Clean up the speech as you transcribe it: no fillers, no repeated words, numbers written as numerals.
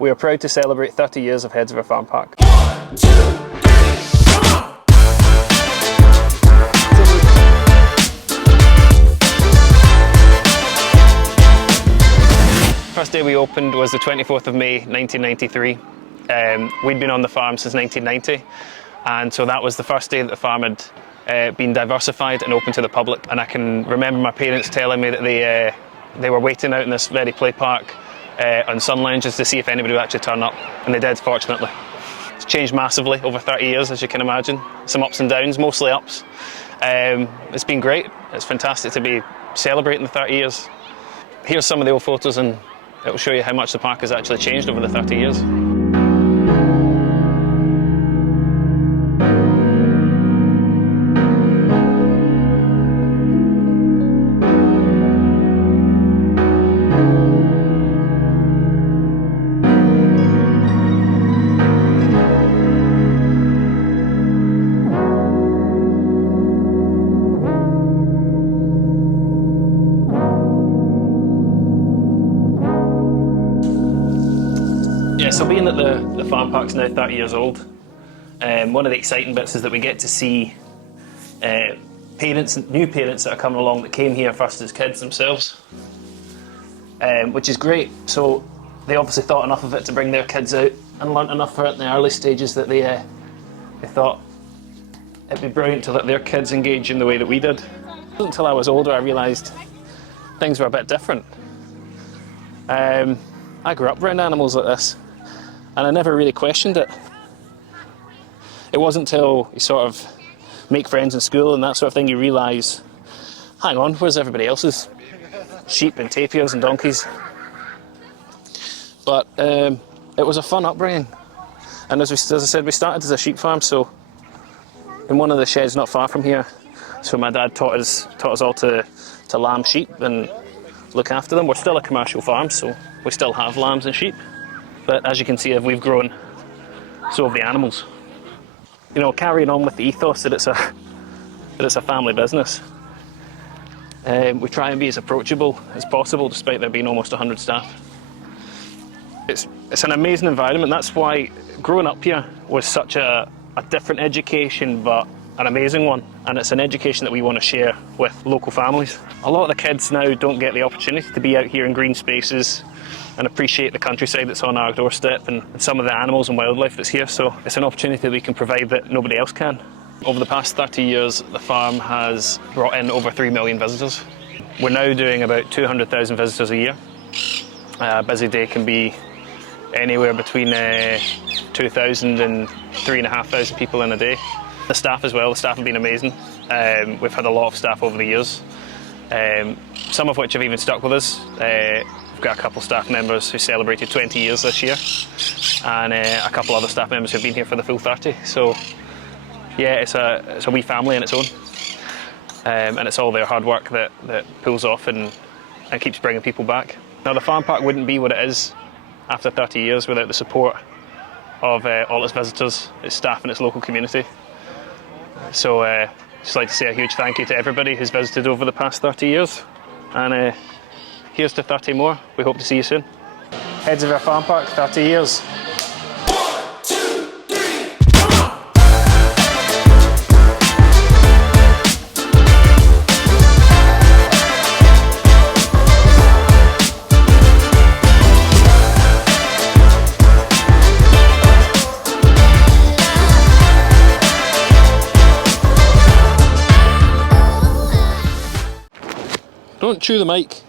we are proud to celebrate 30 years of Heads of Our Farm Park. 1, 2, 3, come on! First day we opened was the 24th of May 1993. We'd been on the farm since 1990, and so that was the first day that the farm had been diversified and open to the public. And I can remember my parents telling me that they were waiting out in this very play park on sun lounges to see if anybody would actually turn up, and they did, fortunately. It's changed massively over 30 years, as you can imagine. Some ups and downs, mostly ups. It's been great. It's fantastic to be celebrating the 30 years. Here's some of the old photos, and it will show you how much the park has actually changed over the 30 years. So being that the farm park's now 30 years old, one of the exciting bits is that we get to see new parents that are coming along that came here first as kids themselves, which is great. So they obviously thought enough of it to bring their kids out and learnt enough for it in the early stages that they thought it'd be brilliant to let their kids engage in the way that we did. It wasn't until I was older I realised things were a bit different. I grew up around animals like this, and I never really questioned it. It wasn't until you sort of make friends in school and that sort of thing you realise, hang on, where's everybody else's sheep and tapirs and donkeys? But it was a fun upbringing. And as I said, we started as a sheep farm, so in one of the sheds not far from here, so my dad taught us all to lamb sheep and look after them. We're still a commercial farm, so we still have lambs and sheep. But as you can see, as we've grown, so have the animals. You know, carrying on with the ethos that it's a family business. We try and be as approachable as possible, despite there being almost 100 staff. It's an amazing environment. That's why growing up here was such a different education, but an amazing one. And it's an education that we want to share with local families. A lot of the kids now don't get the opportunity to be out here in green spaces and appreciate the countryside that's on our doorstep and some of the animals and wildlife that's here. So it's an opportunity that we can provide that nobody else can. Over the past 30 years, the farm has brought in over 3 million visitors. We're now doing about 200,000 visitors a year. A busy day can be anywhere between 2,000 and 3,500 people in a day. The staff as well, the staff have been amazing. We've had a lot of staff over the years, some of which have even stuck with us. We've got a couple of staff members who celebrated 20 years this year, and a couple other staff members who've been here for the full 30. So yeah, it's a wee family in its own, and it's all their hard work that pulls off and keeps bringing people back. Now the farm park wouldn't be what it is after 30 years without the support of all its visitors, its staff and its local community. So just like to say a huge thank you to everybody who's visited over the past 30 years, and here's to 30 more. We hope to see you soon. Heads of Our Farm Park, 30 years. 1, 2, 3, come on! Don't chew the mic.